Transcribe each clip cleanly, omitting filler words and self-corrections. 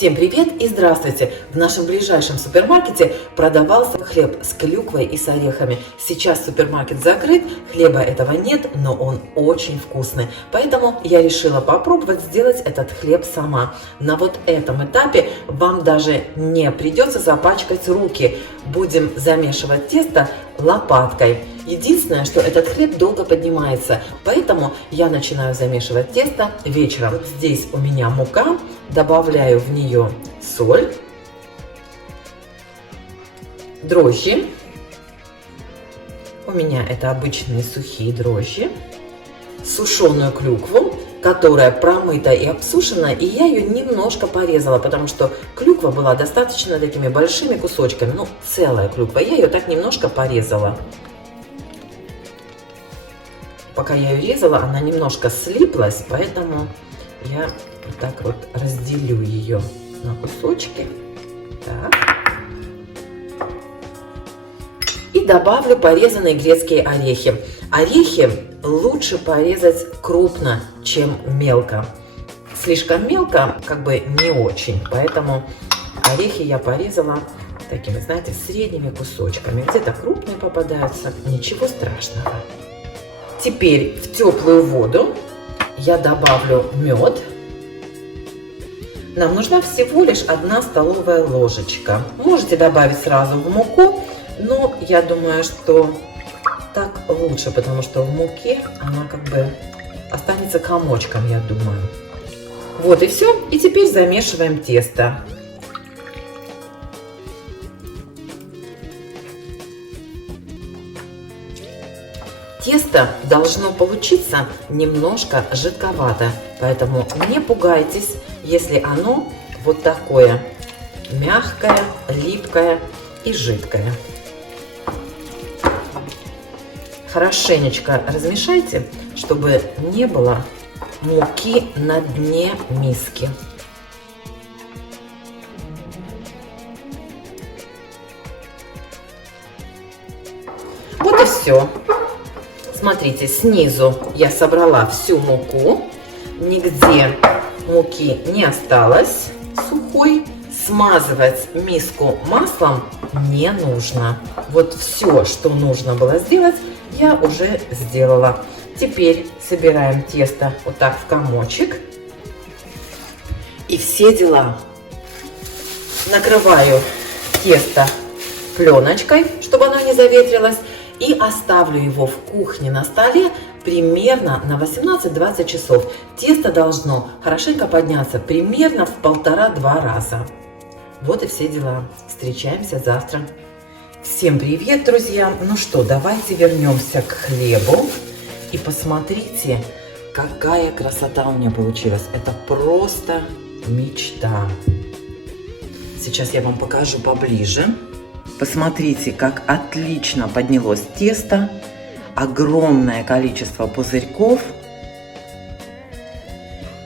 Всем привет и здравствуйте! В нашем ближайшем супермаркете продавался хлеб с клюквой и с орехами. Сейчас супермаркет закрыт, хлеба этого нет, но он очень вкусный. Поэтому я решила попробовать сделать этот хлеб сама. На вот этом этапе вам даже не придется запачкать руки. Будем замешивать тесто лопаткой. Единственное, что этот хлеб долго поднимается, поэтому я начинаю замешивать тесто вечером. Вот здесь у меня мука, добавляю в нее соль, дрожжи, у меня это обычные сухие дрожжи, сушеную клюкву, которая промыта и обсушена, и я ее немножко порезала, потому что клюква была достаточно такими большими кусочками, ну целая клюква, я ее так немножко порезала. Пока я ее резала, она немножко слиплась, поэтому я вот так вот разделю ее на кусочки. Так. И добавлю порезанные грецкие орехи. Орехи лучше порезать крупно, чем мелко. Слишком мелко как бы не очень, поэтому орехи я порезала такими, знаете, средними кусочками. Где-то крупные попадаются, ничего страшного. Теперь в теплую воду я добавлю мед. Нам нужна всего лишь 1 столовая ложечка. Можете добавить сразу в муку, но я думаю, что так лучше, потому что в муке она как бы останется комочком, я думаю. Вот и все. И теперь замешиваем тесто. Тесто должно получиться немножко жидковато, поэтому не пугайтесь, если оно вот такое мягкое, липкое и жидкое. Хорошенечко размешайте, чтобы не было муки на дне миски. Вот и все. Смотрите, снизу я собрала всю муку, нигде муки не осталось сухой. Смазывать миску маслом не нужно. Вот все, что нужно было сделать, я уже сделала. Теперь собираем тесто вот так в комочек. И все дела. Накрываю тесто пленочкой, чтобы оно не заветрилось. И оставлю его в кухне на столе примерно на 18-20 часов. Тесто должно хорошенько подняться примерно в 1,5-2 раза. Вот и все дела. Встречаемся завтра. Всем привет, друзья! Ну что, давайте вернемся к хлебу. И посмотрите, какая красота у меня получилась. Это просто мечта. Сейчас я вам покажу поближе. Посмотрите, как отлично поднялось тесто, огромное количество пузырьков.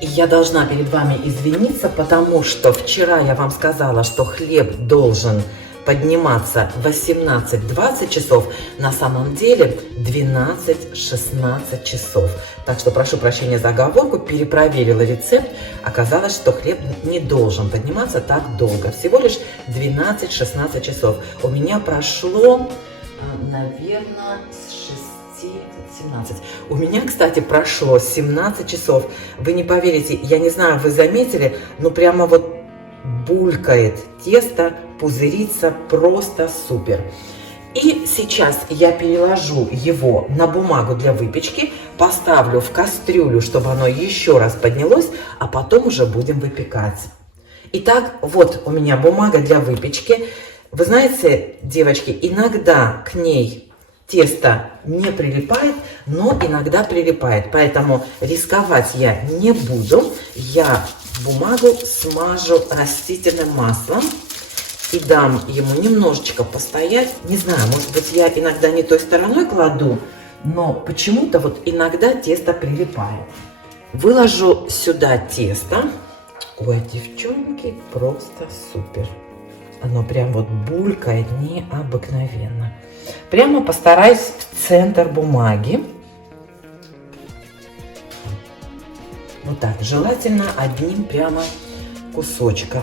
И я должна перед вами извиниться, потому что вчера я вам сказала, что хлеб должен подниматься 18-20 часов, на самом деле 12-16 часов. Так что прошу прощения за оговорку, перепроверила рецепт, оказалось, что хлеб не должен подниматься так долго, всего лишь 12-16 часов. У меня прошло, наверное, с 17. У меня, кстати, прошло 17 часов. Вы не поверите, я не знаю, вы заметили, но прямо вот булькает тесто, пузырится, просто супер. И сейчас я переложу его на бумагу для выпечки, поставлю в кастрюлю, чтобы оно еще раз поднялось, а потом уже будем выпекать. Итак, вот у меня бумага для выпечки. Вы знаете, девочки, иногда к ней тесто не прилипает, но иногда прилипает, поэтому рисковать я не буду. Я бумагу смажу растительным маслом и дам ему немножечко постоять. Не знаю, может быть, я иногда не той стороной кладу, но почему-то вот иногда тесто прилипает. Выложу сюда тесто. Ой, девчонки, просто супер. Оно прям вот булькает необыкновенно. Прямо постараюсь в центр бумаги. Вот так, желательно одним прямо кусочком.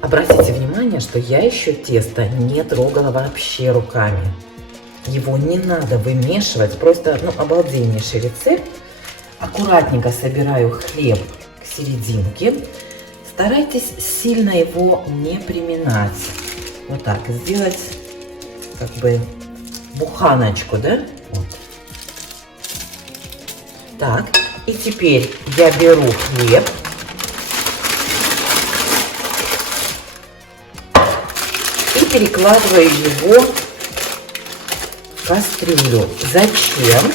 Обратите внимание, что я еще тесто не трогала вообще руками. Его не надо вымешивать, просто, ну, обалденнейший рецепт. Аккуратненько собираю хлеб к серединке. Старайтесь сильно его не приминать. Вот так, сделать как бы буханочку, да? Вот. Так, и теперь я беру хлеб. И перекладываю его в кастрюлю. Зачем?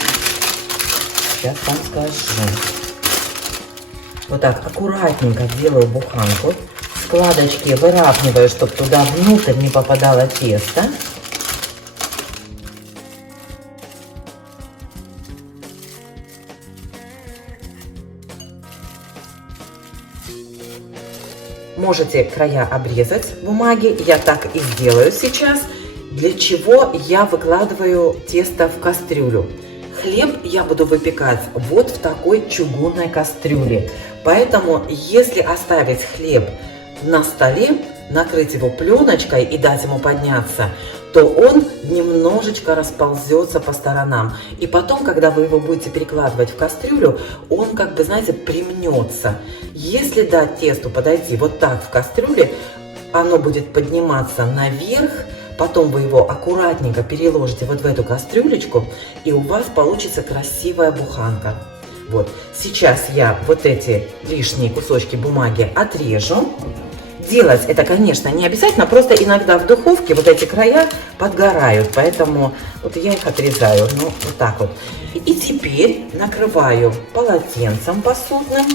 Сейчас вам скажу. Вот так аккуратненько делаю буханку. Складочки выравниваю, чтобы туда внутрь не попадало тесто. Можете края обрезать бумаги, я так и сделаю сейчас. Для чего я выкладываю тесто в кастрюлю? Хлеб я буду выпекать вот в такой чугунной кастрюле. Поэтому, если оставить хлеб на столе, накрыть его пленочкой и дать ему подняться, то он немножечко расползется по сторонам. И потом, когда вы его будете перекладывать в кастрюлю, он, как бы, знаете, примнется. Если дать тесту подойти вот так в кастрюле, оно будет подниматься наверх. Потом вы его аккуратненько переложите вот в эту кастрюлечку, и у вас получится красивая буханка. Вот. Сейчас я вот эти лишние кусочки бумаги отрежу. Делать это, конечно, не обязательно, просто иногда в духовке вот эти края подгорают, поэтому вот я их отрезаю, ну, вот так вот. И теперь накрываю полотенцем посудным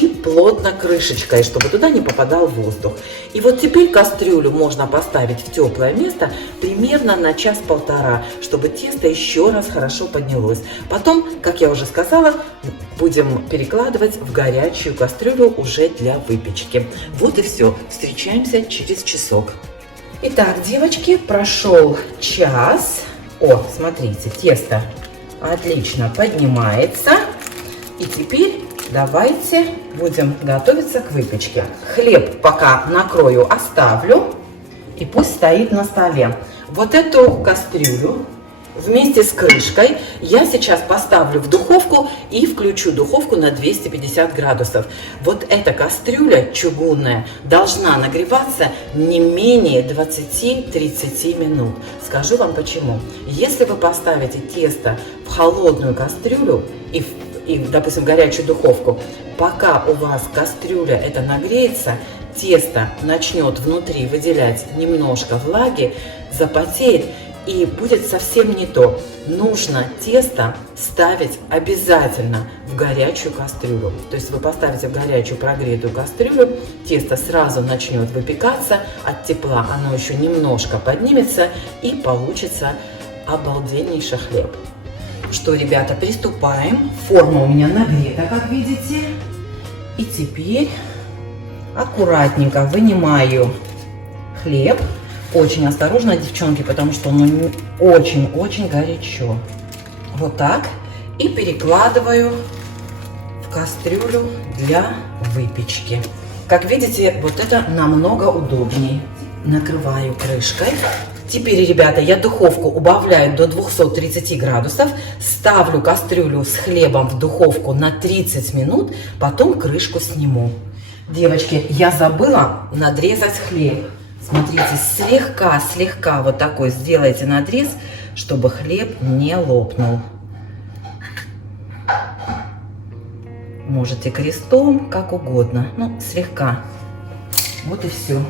и плотно крышечкой, чтобы туда не попадал воздух. И вот теперь кастрюлю можно поставить в теплое место примерно на час-полтора, чтобы тесто еще раз хорошо поднялось. Потом, как я уже сказала, будем перекладывать в горячую кастрюлю уже для выпечки. Вот и все. Встречаемся через часок. Итак, девочки, прошел час. О, смотрите, тесто отлично поднимается. И теперь давайте будем готовиться к выпечке. Хлеб пока накрою, оставлю. И пусть стоит на столе. Вот эту кастрюлю вместе с крышкой я сейчас поставлю в духовку и включу духовку на 250 градусов. Вот эта кастрюля чугунная должна нагреваться не менее 20-30 минут. Скажу вам почему. Если вы поставите тесто в холодную кастрюлю и, допустим, в горячую духовку, пока у вас кастрюля это нагреется, тесто начнет внутри выделять немножко влаги, запотеет, и будет совсем не то. Нужно тесто ставить обязательно в горячую кастрюлю. То есть вы поставите в горячую прогретую кастрюлю, тесто сразу начнет выпекаться, от тепла оно еще немножко поднимется и получится обалденнейший хлеб. Что, ребята, приступаем. Форма у меня нагрета, как видите. И теперь аккуратненько вынимаю хлеб. Очень осторожно, девчонки, потому что он очень-очень горячо. Вот так. И перекладываю в кастрюлю для выпечки. Как видите, вот это намного удобнее. Накрываю крышкой. Теперь, ребята, я духовку убавляю до 230 градусов. Ставлю кастрюлю с хлебом в духовку на 30 минут. Потом крышку сниму. Девочки, я забыла надрезать хлеб. Смотрите, слегка вот такой сделайте надрез, чтобы хлеб не лопнул. Можете крестом, как угодно, но слегка. Вот и все.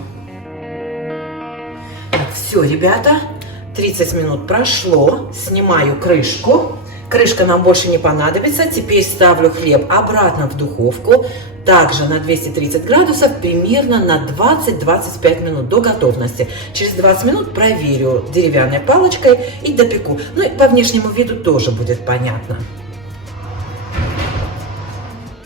Так, все, ребята, 30 минут прошло. Снимаю крышку. Крышка нам больше не понадобится. Теперь ставлю хлеб обратно в духовку. Также на 230 градусов примерно на 20-25 минут до готовности. Через 20 минут проверю деревянной палочкой и допеку. Ну и по внешнему виду тоже будет понятно.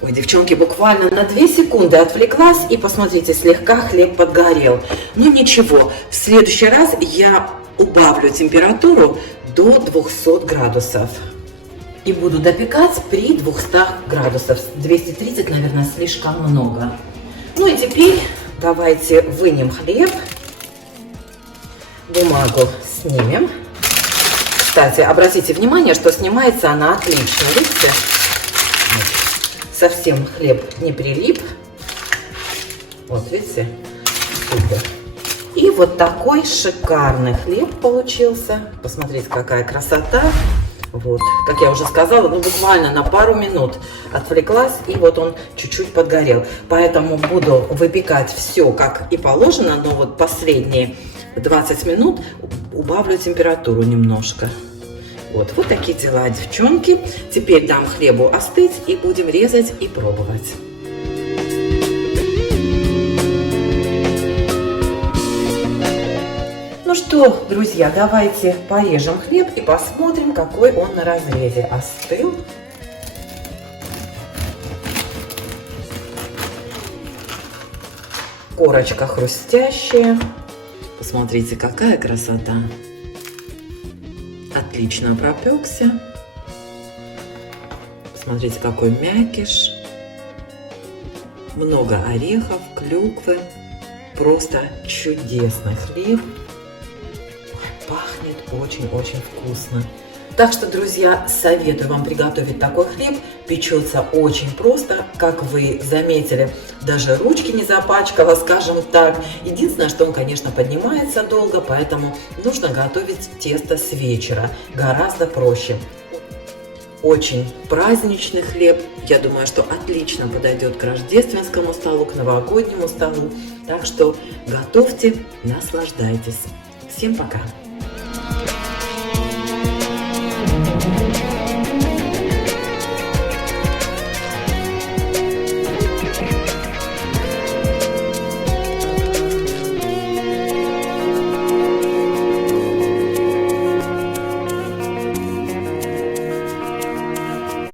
Ой, девчонки, буквально на 2 секунды отвлеклась и посмотрите, слегка хлеб подгорел. Ну ничего, в следующий раз я убавлю температуру до 200 градусов. И буду допекать при 200 градусов. 230, наверное, слишком много. Ну и теперь давайте вынем хлеб. Бумагу снимем. Кстати, обратите внимание, что снимается она отлично. Видите? Вот. Совсем хлеб не прилип. Вот, видите? Супер. И вот такой шикарный хлеб получился. Посмотрите, какая красота. Вот, как я уже сказала, ну буквально на пару минут отвлеклась, и вот он чуть-чуть подгорел. Поэтому буду выпекать все как и положено, но вот последние 20 минут убавлю температуру немножко. Вот такие дела, девчонки. Теперь дам хлебу остыть и будем резать и пробовать. Ну что, друзья, давайте порежем хлеб и посмотрим, какой он на разрезе. Остыл. Корочка хрустящая. Посмотрите, какая красота. Отлично пропекся. Посмотрите, какой мякиш. Много орехов, клюквы. Просто чудесный хлеб. Пахнет очень-очень вкусно. Так что, друзья, советую вам приготовить такой хлеб. Печется очень просто, как вы заметили, даже ручки не запачкала, скажем так. Единственное, что он, конечно, поднимается долго, поэтому нужно готовить тесто с вечера. Гораздо проще. Очень праздничный хлеб. Я думаю, что отлично подойдет к рождественскому столу, к новогоднему столу. Так что готовьте, наслаждайтесь. Всем пока!